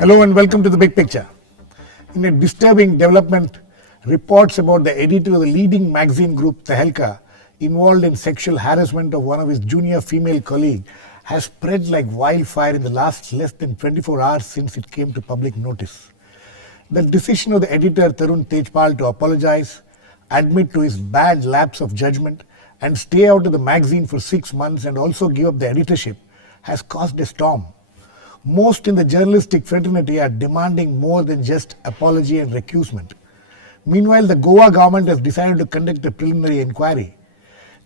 Hello and welcome to the big picture. In a disturbing development, reports about the editor of the leading magazine group Tehelka involved in sexual harassment of one of his junior female colleagues has spread like wildfire in the last less than 24 hours since it came to public notice. The decision of the editor Tarun Tejpal to apologize, admit to his bad lapse of judgment and stay out of the magazine for 6 months and also give up the editorship has caused a storm. Most in the journalistic fraternity are demanding more than just apology and recusement. Meanwhile, the Goa government has decided to conduct a preliminary inquiry.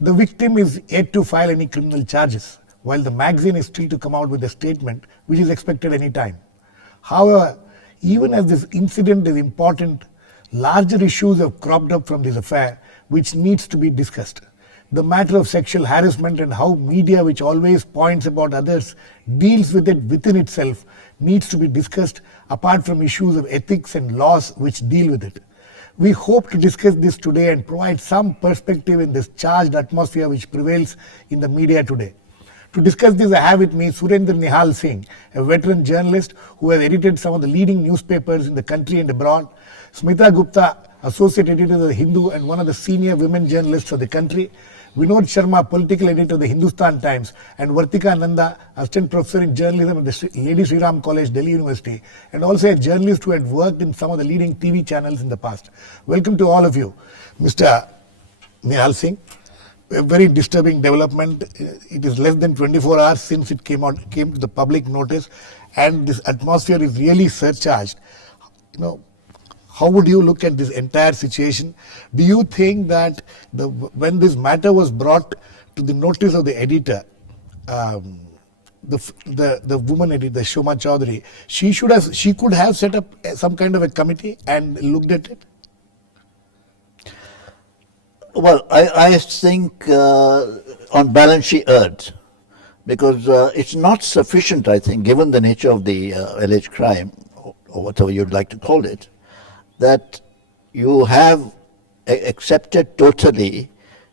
The victim is yet to file any criminal charges, while the magazine is still to come out with a statement which is expected any time. However, even as this incident is important, larger issues have cropped up from this affair which needs to be discussed. The matter of sexual harassment and how media, which always points about others, deals with it within itself needs to be discussed apart from issues of ethics and laws which deal with it. We hope to discuss this today and provide some perspective in this charged atmosphere which prevails in the media today. To discuss this, I have with me Nihal Singh, a veteran journalist who has edited some of the leading newspapers in the country and abroad, Smita Gupta, associate editor of the Hindu and one of the senior women journalists of the country, Vinod Sharma, political editor of the Hindustan Times, and Vartika Nanda, assistant professor in journalism at the Lady Shri Ram College, Delhi University, and also a journalist who had worked in some of the leading TV channels in the past. Welcome to all of you. Mr. Nihal Singh, a very disturbing development. It is less than 24 hours since it came to the public notice, and this atmosphere is really surcharged. How would you look at this entire situation? Do you think that when this matter was brought to the notice of the editor, the woman editor, Shoma Chaudhary, she could have set up some kind of a committee and looked at it? Well, I think on balance she erred, because it's not sufficient, I think, given the nature of the alleged crime, or whatever you'd like to call it, that you have accepted totally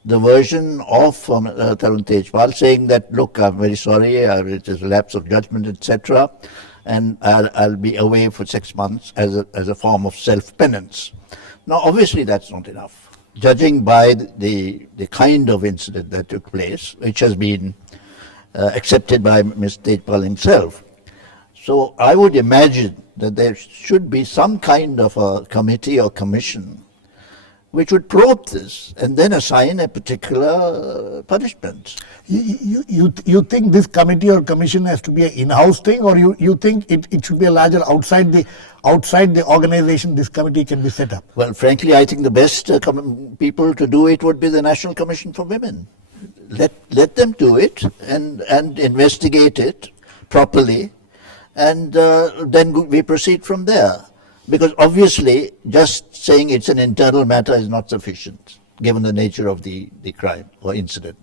the version of Tarun Tejpal saying that, look, I'm very sorry, it is a lapse of judgment, etc., and I'll be away for 6 months as a form of self-penance. Now, obviously, that's not enough. Judging by the kind of incident that took place, which has been accepted by Mr. Tejpal himself. So I would imagine that there should be some kind of a committee or commission which would probe this and then assign a particular punishment. You think this committee or commission has to be an in-house thing, or you think it should be a larger outside the organization this committee can be set up? Well, frankly, I think the best people to do it would be the National Commission for Women. Let them do it and investigate it properly, and then we proceed from there. Because obviously, just saying it's an internal matter is not sufficient, given the nature of the crime or incident.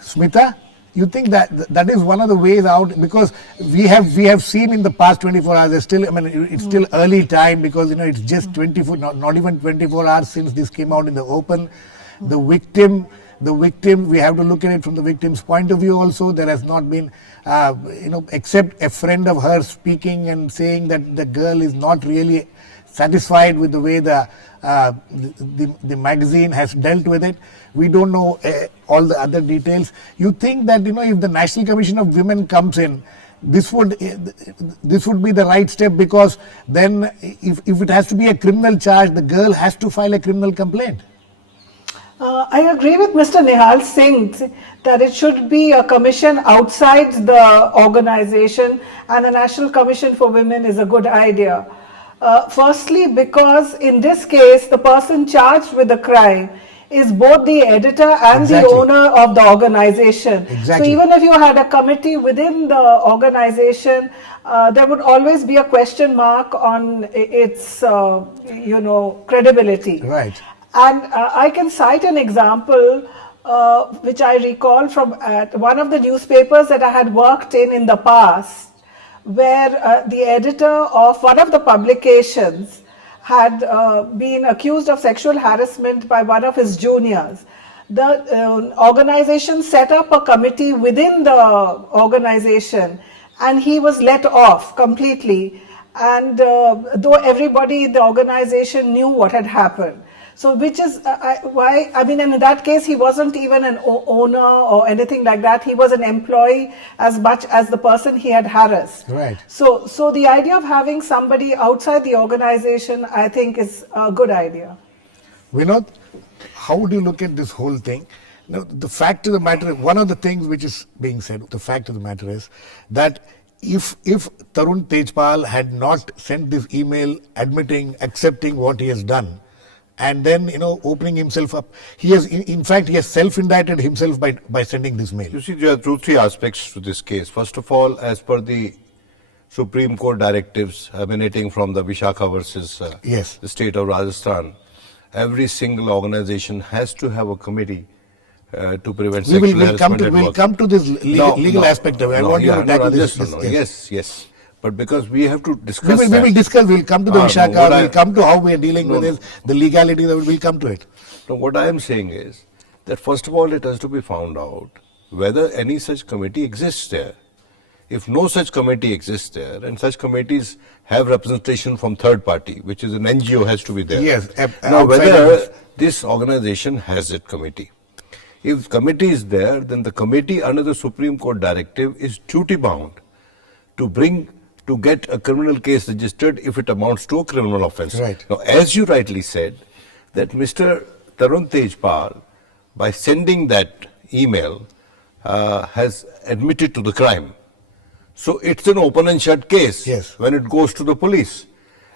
Smita, you think that is one of the ways out? Because we have seen in the past 24 hours, it's still early time, because it's just 24, not even 24 hours since this came out in the open. The victim, we have to look at it from the victim's point of view also. There has not been, except a friend of hers speaking and saying that the girl is not really satisfied with the way the magazine has dealt with it. We don't know all the other details. You think that, if the National Commission of Women comes in, this would be the right step, because then if it has to be a criminal charge, the girl has to file a criminal complaint. I agree with Mr. Nihal Singh that it should be a commission outside the organization, and the National Commission for Women is a good idea. Firstly, because in this case, the person charged with the crime is both the editor and Exactly. the owner of the organization. Exactly. So even if you had a committee within the organization, there would always be a question mark on its, credibility. Right. And I can cite an example which I recall from one of the newspapers that I had worked in the past, where the editor of one of the publications had been accused of sexual harassment by one of his juniors. The organization set up a committee within the organization and he was let off completely. And though everybody in the organization knew what had happened. So which is why, I mean, and in that case, he wasn't even an owner or anything like that. He was an employee as much as the person he had harassed. Right. So the idea of having somebody outside the organization, I think, is a good idea. Vinod, how do you look at this whole thing? Now, the fact of the matter, one of the things which is being said, the fact of the matter is that if Tarun Tejpal had not sent this email admitting, accepting what he has done, and then, opening himself up, he has, in fact, he has self-indicted himself by sending this mail. You see, there are three aspects to this case. First of all, as per the Supreme Court directives emanating from the Vishakha versus Yes. the state of Rajasthan, every single organization has to have a committee to prevent We'll sexual harassment at work. come to this legal aspect of it. I want you to tackle this. Yes. But because we have to discuss We will discuss, we'll come to the Vishakha, we'll come to how we are dealing with this, the legality, we'll come to it. No, what I am saying is that first of all it has to be found out whether any such committee exists there. If no such committee exists there, and such committees have representation from third party, which is an NGO, has to be there. Yes. Now whether this organization has that committee. If committee is there, then the committee under the Supreme Court directive is duty bound to get a criminal case registered if it amounts to a criminal offence. Right. Now, as you rightly said, that Mr. Tarun Tejpal, by sending that email, has admitted to the crime. So it's an open and shut case Yes. when it goes to the police.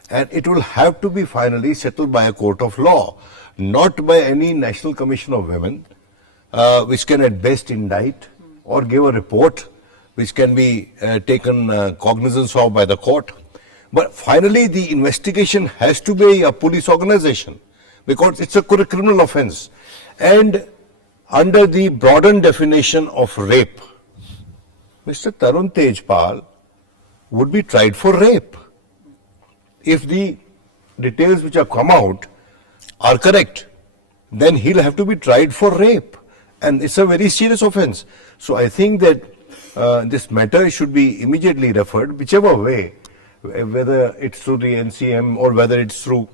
And it will have to be finally settled by a court of law, not by any National Commission of Women, which can at best indict or give a report which can be taken cognizance of by the court. But finally, the investigation has to be a police organization because it's a criminal offense. And under the broadened definition of rape, Mr. Tarun Tejpal would be tried for rape. If the details which have come out are correct, then he'll have to be tried for rape. And it's a very serious offense. So I think that this matter should be immediately referred, whichever way, whether it's through the NCM or whether it's through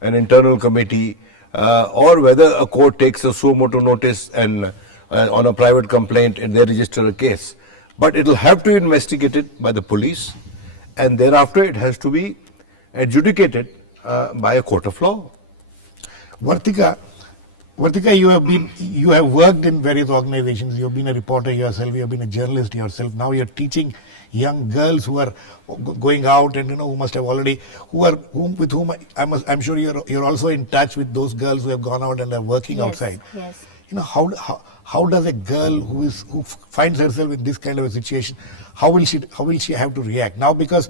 an internal committee or whether a court takes a suo motu notice and on a private complaint and they register a case. But it will have to be investigated by the police and thereafter it has to be adjudicated by a court of law. Vartika, you have worked in various organizations. You have been a reporter yourself. You have been a journalist yourself. Now you are teaching young girls who are going out and who must have already, with whom I'm sure you're also in touch with those girls who have gone out and are working outside. Yes. How does a girl who finds herself in this kind of a situation, how will she have to react now? Because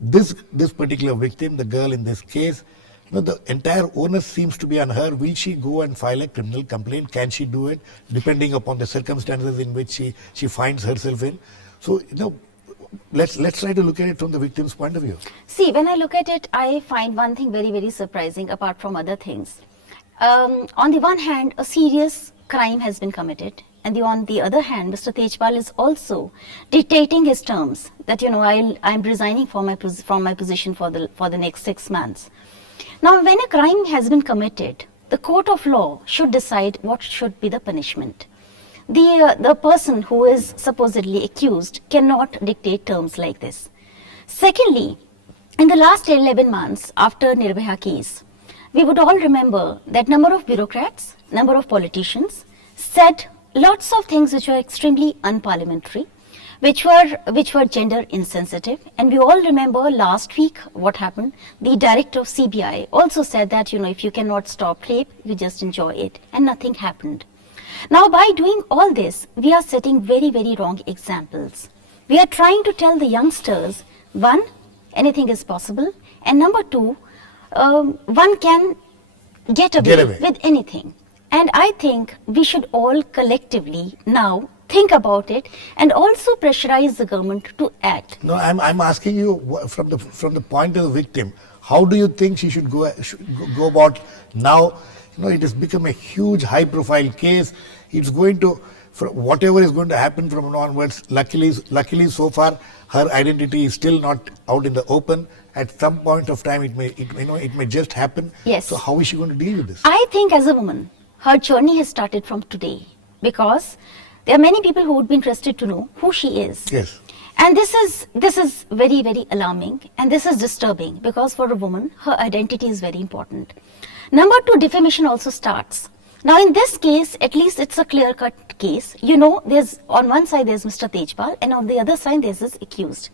this particular victim, the girl in this case, the entire onus seems to be on her. Will she go and file a criminal complaint? Can she do it, depending upon the circumstances in which she finds herself in? So, let's try to look at it from the victim's point of view. See, when I look at it, I find one thing very, very surprising apart from other things. On the one hand, a serious crime has been committed. And on the other hand, Mr. Tejpal is also dictating his terms that, I'm resigning from my position for the next 6 months. Now, when a crime has been committed, the court of law should decide what should be the punishment. The person who is supposedly accused cannot dictate terms like this. Secondly, in the last 11 months after Nirbhaya case, we would all remember that number of bureaucrats, number of politicians said lots of things which were extremely unparliamentary, which were gender insensitive. And we all remember last week what happened. The director of CBI also said that, if you cannot stop rape, you just enjoy it. And nothing happened. Now, by doing all this, we are setting very, very wrong examples. We are trying to tell the youngsters, one, anything is possible. And number two, one can get away with anything. And I think we should all collectively now think about it and also pressurize the government to act. No, I'm asking you from the point of the victim. How do you think she should go about now? It has become a huge high-profile case. It's going to whatever is going to happen from now onwards, luckily so far, her identity is still not out in the open. At some point of time, it may just happen. Yes. So how is she going to deal with this? I think as a woman, her journey has started from today, because there are many people who would be interested to know who she is. Yes. And this is very, very alarming, and this is disturbing, because for a woman, her identity is very important. Number two, defamation also starts. Now in this case, at least it's a clear-cut case. You know, there's on one side there's Mr. Tejpal, and on the other side there's this accused.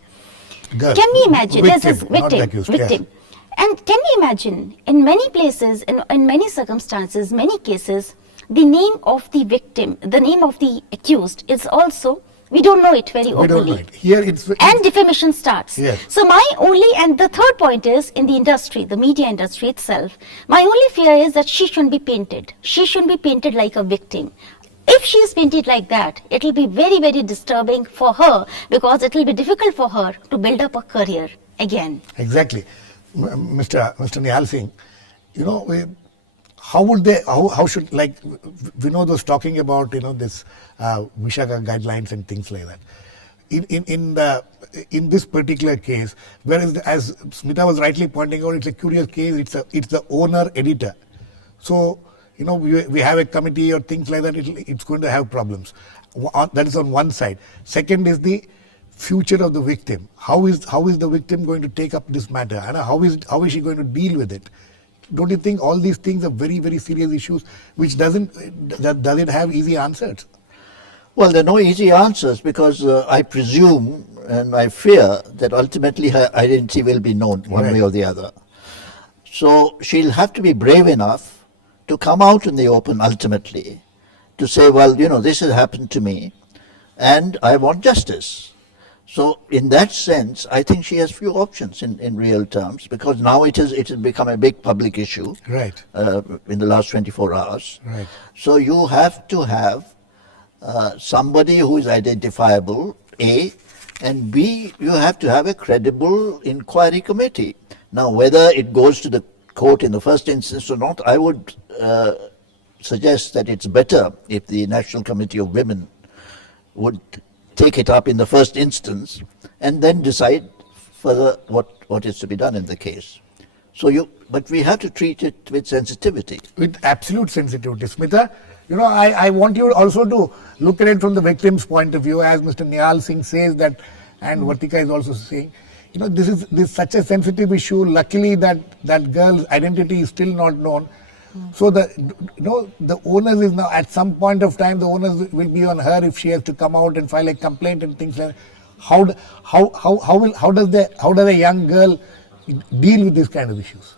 Girl. Can we imagine? Victim, There's this not victim, accused, victim. yes. And can we imagine, in many places, in many circumstances, many cases, the name of the victim, the name of the accused is also, we don't know it very We don't openly. know it. Here it's And defamation starts. Yes. So and the third point is, in the industry, the media industry itself, my only fear is that she shouldn't be painted. She shouldn't be painted like a victim. If she is painted like that, it will be very, very disturbing for her, because it will be difficult for her to build up a career again. Exactly. Mr. Nihal Singh, how would they, how should, like Vinod was talking about, this Vishaka guidelines and things like that. In this particular case, whereas as Smita was rightly pointing out, it's a curious case, it's the owner editor. So, we have a committee or things like that, it's going to have problems. That is on one side. Second is the future of the victim. How is the victim going to take up this matter? And how is she going to deal with it? Don't you think all these things are very, very serious issues which doesn't have easy answers? Well, there are no easy answers, because I presume and I fear that ultimately her identity will be known one Right. way or the other. So she'll have to be brave enough to come out in the open ultimately, to say, well, this has happened to me and I want justice. So in that sense, I think she has few options in real terms, because now it has become a big public issue. Right. In the last 24 hours. Right. So you have to have somebody who is identifiable, A, and B, you have to have a credible inquiry committee. Now, whether it goes to the court in the first instance or not, I would suggest that it's better if the National Committee of Women would take it up in the first instance and then decide further what is to be done in the case. But we have to treat it with sensitivity. With absolute sensitivity. Smita, I want you also to look at it from the victim's point of view, as Mr. Nihal Singh says that, and Vartika is also saying, this is such a sensitive issue. Luckily that girl's identity is still not known. So the onus is now, at some point of time, the onus will be on her if she has to come out and file a complaint and things like that. How does a young girl deal with these kind of issues?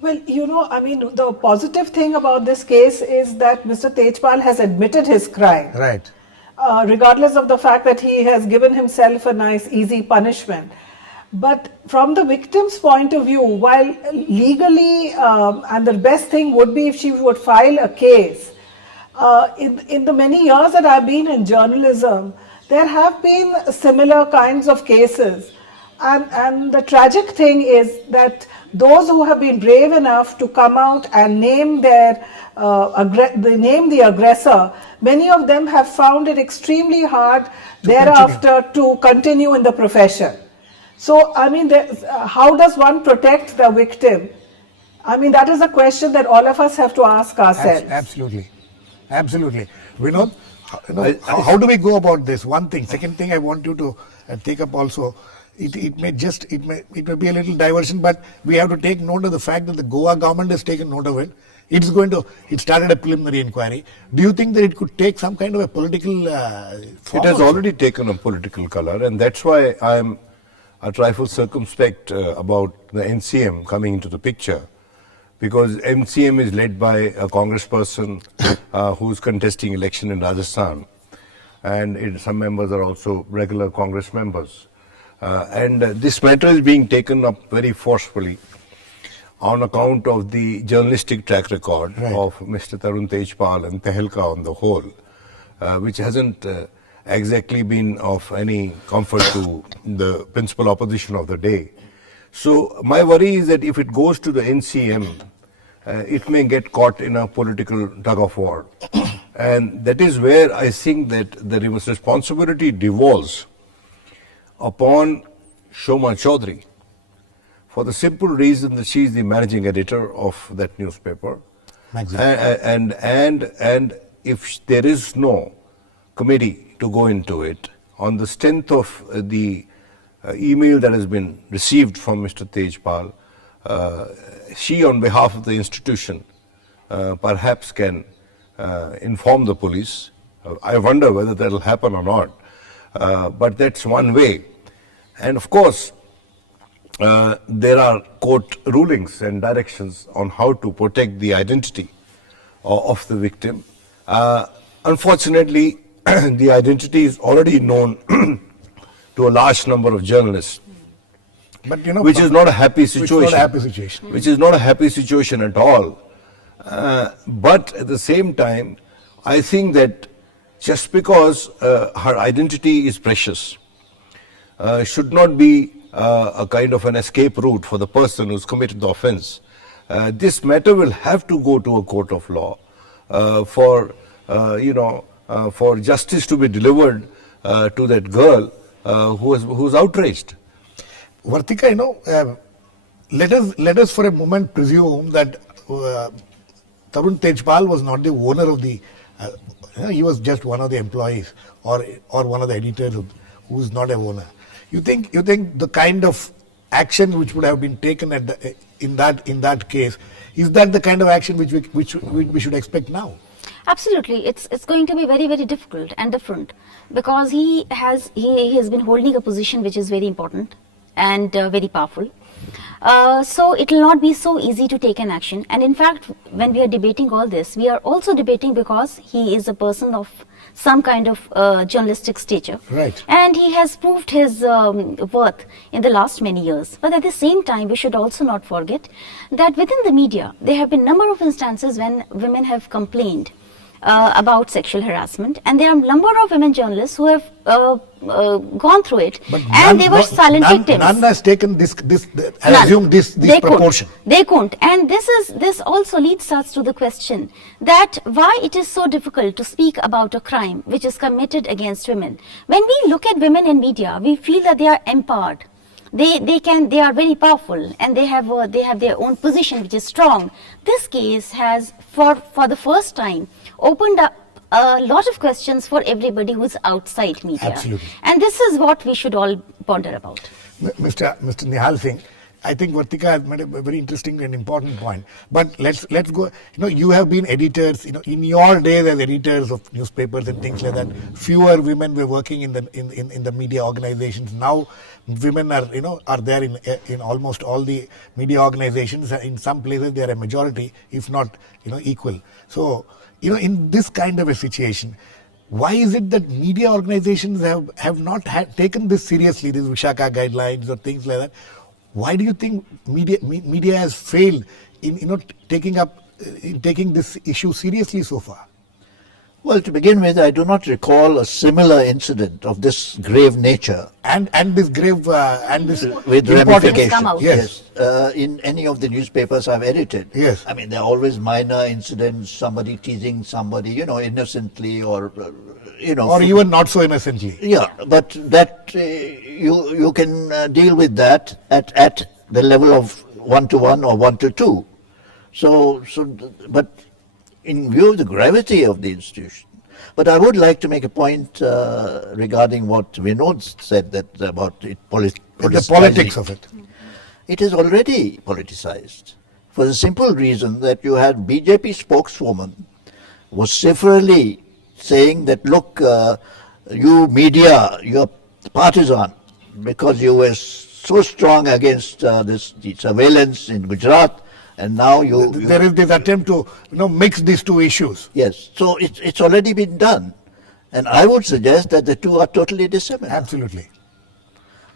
Well, the positive thing about this case is that Mr. Tejpal has admitted his crime. Right. Regardless of the fact that he has given himself a nice, easy punishment. But from the victim's point of view, while legally, and the best thing would be if she would file a case, in the many years that I've been in journalism, there have been similar kinds of cases. And the tragic thing is that those who have been brave enough to come out and name the aggressor, many of them have found it extremely hard thereafter to continue in the profession. So, how does one protect the victim? That is a question that all of us have to ask ourselves. Absolutely. Vinod, how do we go about this? One thing. Second thing I want you to take up also, it may be a little diversion, but we have to take note of the fact that the Goa government has taken note of it. It started a preliminary inquiry. Do you think that it could take some kind of a political form? It has already taken a political color, and that's why I am a trifle circumspect about the NCM coming into the picture, because NCM is led by a congressperson who's contesting election in Rajasthan, and some members are also regular Congress members. And this matter is being taken up very forcefully on account of the journalistic track record of Mr. Tarun Tejpal and Tehelka on the whole, which hasn't exactly been of any comfort to the principal opposition of the day. So my worry is that if it goes to the NCM, it may get caught in a political tug of war. And that is where I think that the responsibility devolves upon Shoma Chaudhary, for the simple reason that she is the managing editor of that newspaper. Magazine. And if there is no committee to go into it, on the strength of the email that has been received from Mr. Tejpal, she on behalf of the institution perhaps can inform the police. I wonder whether that will happen or not, but that's one way. And of course, there are court rulings and directions on how to protect the identity of the victim. Unfortunately, the identity is already known to a large number of journalists, But you know, which is not a happy situation. Which is not a happy situation. Which is not a happy situation at all. But at the same time, I think that just because her identity is precious, should not be a kind of an escape route for the person who's committed the offense. This matter will have to go to a court of law for for justice to be delivered to that girl who's outraged. Vartika, let us for a moment presume that Tarun Tejpal was not the owner of the, he was just one of the employees or one of the editors who is not a owner. You think the kind of action which would have been taken in that case, is that the kind of action which we should expect now? Absolutely, it's going to be very, very difficult and different, because he has been holding a position which is very important and very powerful. So it will not be so easy to take an action. And in fact, when we are debating all this, we are also debating because he is a person of some kind of journalistic stature. Right. And he has proved his worth in the last many years. But at the same time, we should also not forget that within the media, there have been a number of instances when women have complained about sexual harassment, and there are a number of women journalists who have gone through it, and they were silent victims. None has taken this None. assumed this proportion. They couldn't. And this also leads us to the question that why it is so difficult to speak about a crime which is committed against women. When we look at women in media, we feel that they are empowered. They are very powerful, and they have their own position which is strong. This case has for the first time opened up a lot of questions for everybody who's outside media. Absolutely. And this is what we should all ponder about. Mr. Nihal Singh, I think Vartika has made a very interesting and important point. But let's go. You have been editors. In your days as editors of newspapers and things like that, fewer women were working in the media organizations. Now, women are there in almost all the media organizations. In some places, they are a majority, if not equal. So, in this kind of a situation, why is it that media organizations have not taken this seriously, these Vishaka guidelines or things like that? Why do you think media has failed in taking this issue seriously so far? Well, to begin with, I do not recall a similar incident of this grave nature And this grave and this with important- ramifications. Come out. Yes. In any of the newspapers I've edited. Yes. I mean, there are always minor incidents, somebody teasing somebody, innocently or, or even not so innocently. Yeah, but that you can deal with that at the level of 1-to-1 or 1-to-2. But in view of the gravity of the institution. But I would like to make a point regarding what Vinod said about it The politics of it. It is already politicized for the simple reason that you had BJP spokeswoman vociferously saying that, look, you media, you're partisan because you were so strong against the surveillance in Gujarat, and now There is this attempt to mix these two issues. Yes, so it's already been done, and I would suggest that the two are totally dissimilar. Absolutely.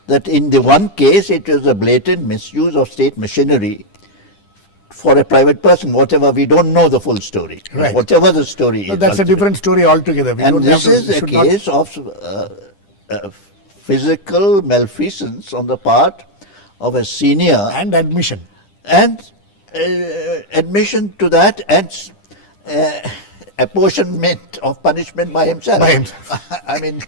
That in the one case it was a blatant misuse of state machinery for a private person, whatever, we don't know the full story. Right. Whatever the story is. That's a ultimately. different story altogether. We And don't this have to- is we a should not- case of physical malfeasance on the part of a senior and admission. and admission to that, and apportionment of punishment by himself. By himself. I mean,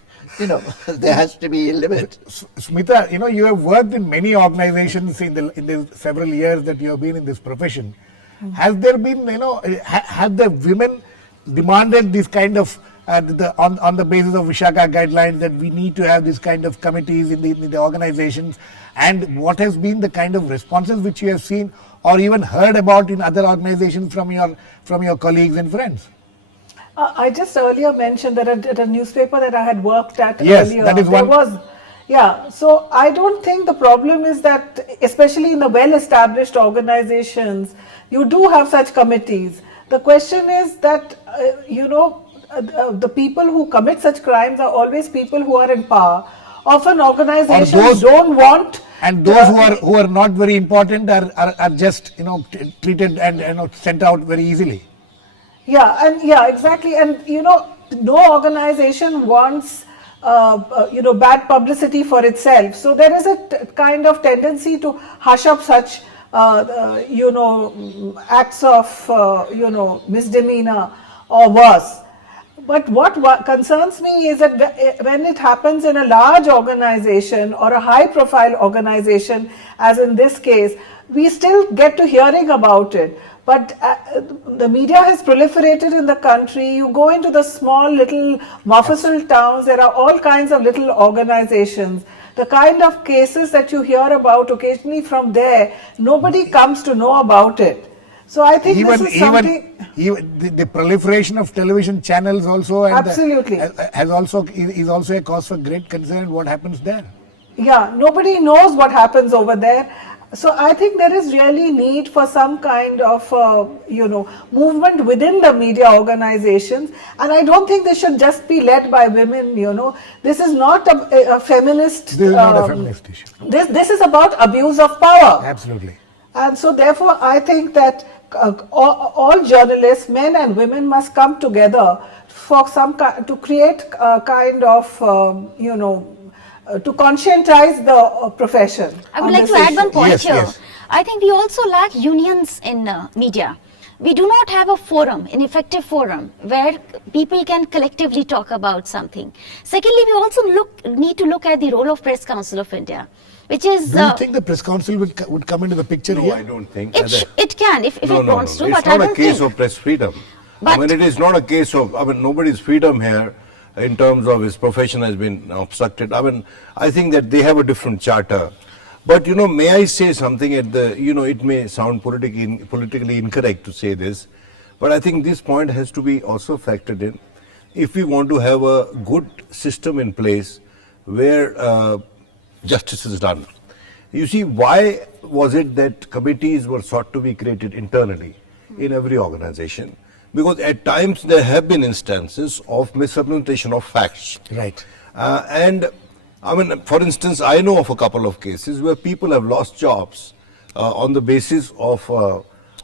there has to be a limit. Smita, you have worked in many organizations in the several years that you have been in this profession. Has there been, have the women demanded this kind of, on the basis of Vishaka guidelines, that we need to have this kind of committees in the organizations? And what has been the kind of responses which you have seen or even heard about in other organizations from your colleagues and friends? I just earlier mentioned that at a newspaper that I had worked at Yes, earlier, that is one. So I don't think the problem is that, especially in the well-established organizations, you do have such committees. The question is that, the people who commit such crimes are always people who are in power. Often organizations don't want... And those who are not very important are just, treated and sent out very easily. Exactly. And, no organization wants, bad publicity for itself. So there is a kind of tendency to hush up such, acts of, misdemeanor or worse. But what concerns me is that when it happens in a large organization or a high profile organization, as in this case, we still get to hearing about it. But the media has proliferated in the country. You go into the small little Mofussil towns, there are all kinds of little organizations. The kind of cases that you hear about occasionally from there, nobody comes to know about it. So I think this is something... Even the proliferation of television channels also Absolutely. is also a cause for great concern what happens there. Yeah, nobody knows what happens over there. So I think there is really need for some kind of, movement within the media organizations. And I don't think they should just be led by women, This is not a feminist... This is not a feminist issue. This is about abuse of power. Absolutely. And so therefore I think that all journalists, men and women, must come together for to create a kind of, to conscientize the profession. I would like to add one point here. Yes. I think we also lack unions in media. We do not have a forum, an effective forum, where people can collectively talk about something. Secondly, we also need to look at the role of Press Council of India, which is... Do you think the Press Council would come into the picture No, here? I don't think. It can, if it wants to, It's but I not don't a case think. of press freedom. But- it is not a case of, nobody's freedom here in terms of his profession has been obstructed. I think that they have a different charter. But, may I say something at it may sound politically incorrect to say this, but I think this point has to be also factored in. If we want to have a good system in place where justice is done. You see, why was it that committees were sought to be created internally in every organization? Because at times there have been instances of misrepresentation of facts. Right. For instance, I know of a couple of cases where people have lost jobs on the basis of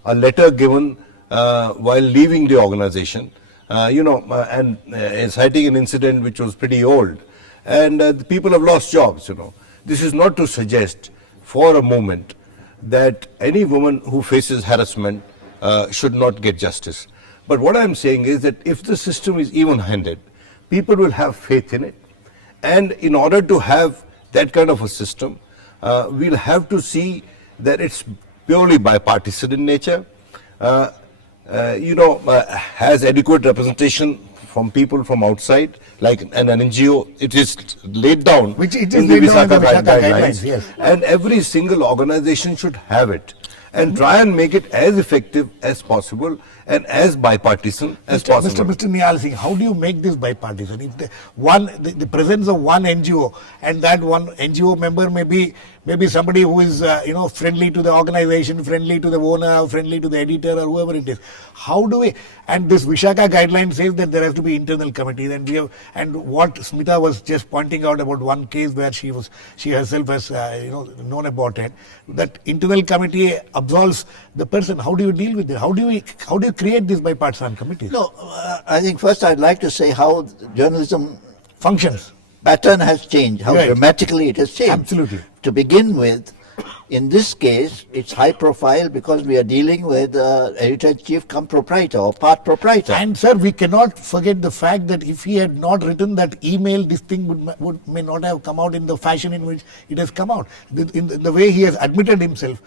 a letter given while leaving the organization, and citing an incident which was pretty old. And the people have lost jobs, This is not to suggest for a moment that any woman who faces harassment should not get justice. But what I'm saying is that if the system is even-handed, people will have faith in it. And in order to have that kind of a system, we'll have to see that it's purely bipartisan in nature, has adequate representation from people from outside, like an NGO. It is laid down Which it is in the laid down in the Vishaka Vishaka guidelines. guidelines, yes. And every single organization should have it and try and make it as effective as possible and as bipartisan as possible. Mr. Nihal Singh, how do you make this bipartisan? If the presence of one NGO and that one NGO member may be somebody who is friendly to the organization, friendly to the owner, friendly to the editor or whoever it is. How do we? And this Vishaka guideline says that there has to be internal committees, and what Smita was just pointing out about one case where she herself has known about it, that internal committee absolves the person. How do you deal with it? How do you create these bipartisan committees? No, I think first I'd like to say how journalism Functions. pattern has changed, how Right. dramatically it has changed. Absolutely. To begin with, In this case, it's high profile because we are dealing with editor-in-chief cum proprietor or part proprietor. And sir, we cannot forget the fact that if he had not written that email, this thing may not have come out in the fashion in which it has come out. In the way he has admitted himself,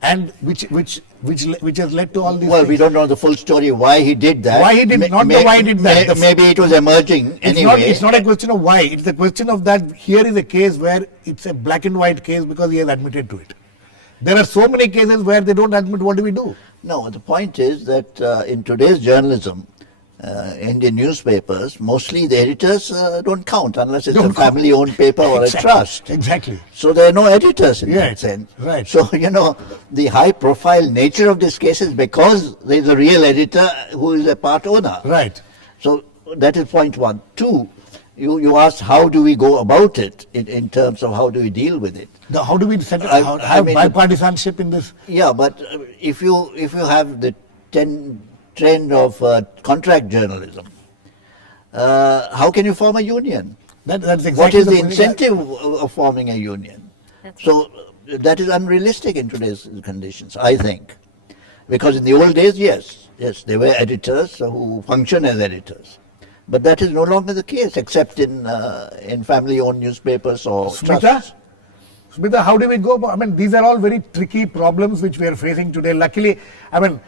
and which has led to all these. Well, things. we don't know the full story why he did that. Why he did not know why he did that. Maybe it was emerging anyway. It's not a question of why. It's a question of that here is a case where it's a black and white case because he has admitted to it. There are so many cases where they don't admit. What do we do? No, the point is that in today's journalism, Indian newspapers, mostly the editors don't count unless it's a family-owned paper or a trust. Exactly. So there are no editors in Yeah, that sense. right. So, the high-profile nature of this case is because there is a real editor who is a part owner. Right. So that is point one. Two, you asked how do we go about it in terms of how do we deal with it. How do we set I have mean, bipartisanship in this? Yeah, but if you have the trend of contract journalism, how can you form a union? That's exactly What is the point. incentive of forming a union? So that is unrealistic in today's conditions, I think. Because in the old days, yes, there were editors who function as editors. But that is no longer the case, except in family-owned newspapers or trusts. Smita, how do we go about? I mean, these are all very tricky problems which we are facing today. Luckily, I mean,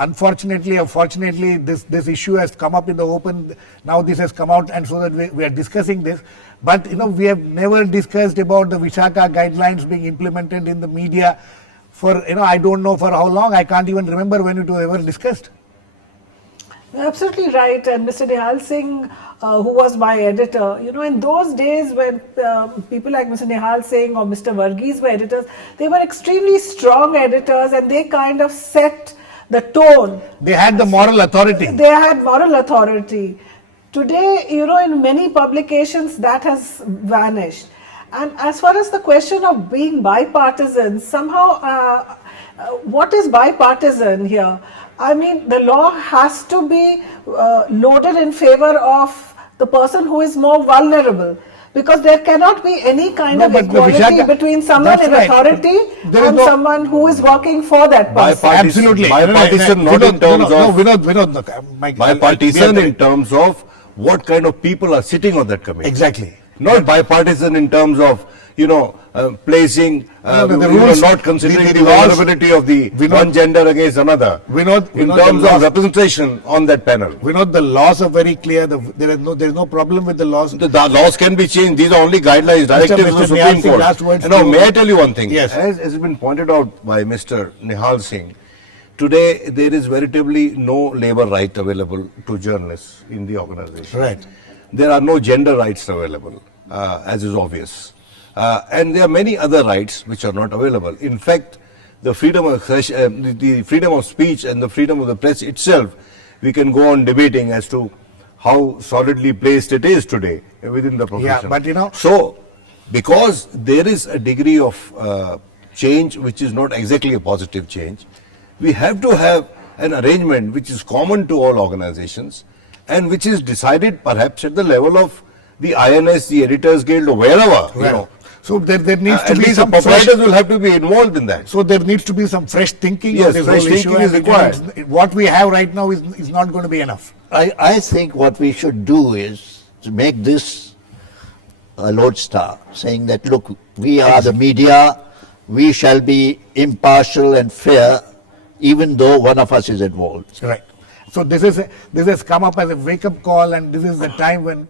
unfortunately or fortunately, this issue has come up in the open. Now this has come out, and so that we are discussing this. But we have never discussed about the Vishaka guidelines being implemented in the media for I don't know for how long. I can't even remember when it was ever discussed. You're absolutely right. And Mr. Nihal Singh, who was my editor, in those days when people like Mr. Nihal Singh or Mr. Varghese were editors, they were extremely strong editors and they kind of set the tone. They had the moral authority. They had moral authority. Today, in many publications that has vanished. And as far as the question of being bipartisan, somehow, what is bipartisan here? I mean, the law has to be loaded in favor of the person who is more vulnerable. Because there cannot be any kind of equality between someone in authority and someone who is working for that person. Absolutely. Bipartisan, not in terms of... Vinod, bipartisan in terms of what kind of people are sitting on that committee. Exactly. Not bipartisan in terms of, placing, the rules, not considering the laws, vulnerability of the one gender against another. In terms of representation on that panel. The laws are very clear. There is no problem with the laws. The laws can be changed. These are only guidelines, directives of the Supreme Court. Last words May I tell you one thing? Yes. As has been pointed out by Mr. Nihal Singh, today there is veritably no labor right available to journalists in the organization. Right. There are no gender rights available, as is obvious. And there are many other rights which are not available. In fact, the freedom of the freedom of speech and the freedom of the press itself, we can go on debating as to how solidly placed it is today within the profession. Yeah, but So, because there is a degree of change which is not exactly a positive change, we have to have an arrangement which is common to all organizations and which is decided perhaps at the level of the INS, the Editors Guild, or wherever, So there needs to at be least some the proprietors will have to be involved in that. So there needs to be some fresh thinking Yes, on this fresh whole thinking issue. is required. What we have right now is not going to be enough. I think what we should do is to make this a lodestar, saying that, look, we are the media, we shall be impartial and fair, even though one of us is involved. Right. So this has come up as a wake-up call, and this is the time when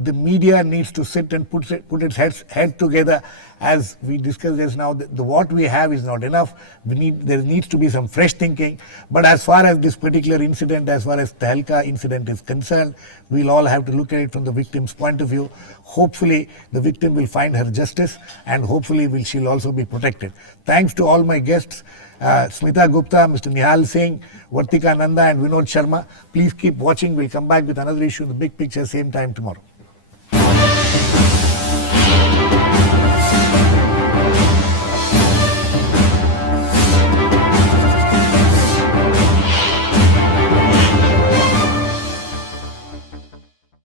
the media needs to sit and put its head together. As we discussed just now, what we have is not enough. There needs to be some fresh thinking. But as far as this particular incident, as far as the Tehelka incident is concerned, we'll all have to look at it from the victim's point of view. Hopefully, the victim will find her justice, and hopefully she'll also be protected. Thanks to all my guests, Smita Gupta, Mr. Nihal Singh, Vartika, Nanda, and Vinod Sharma. Please keep watching. We'll come back with another issue in the big picture, same time tomorrow.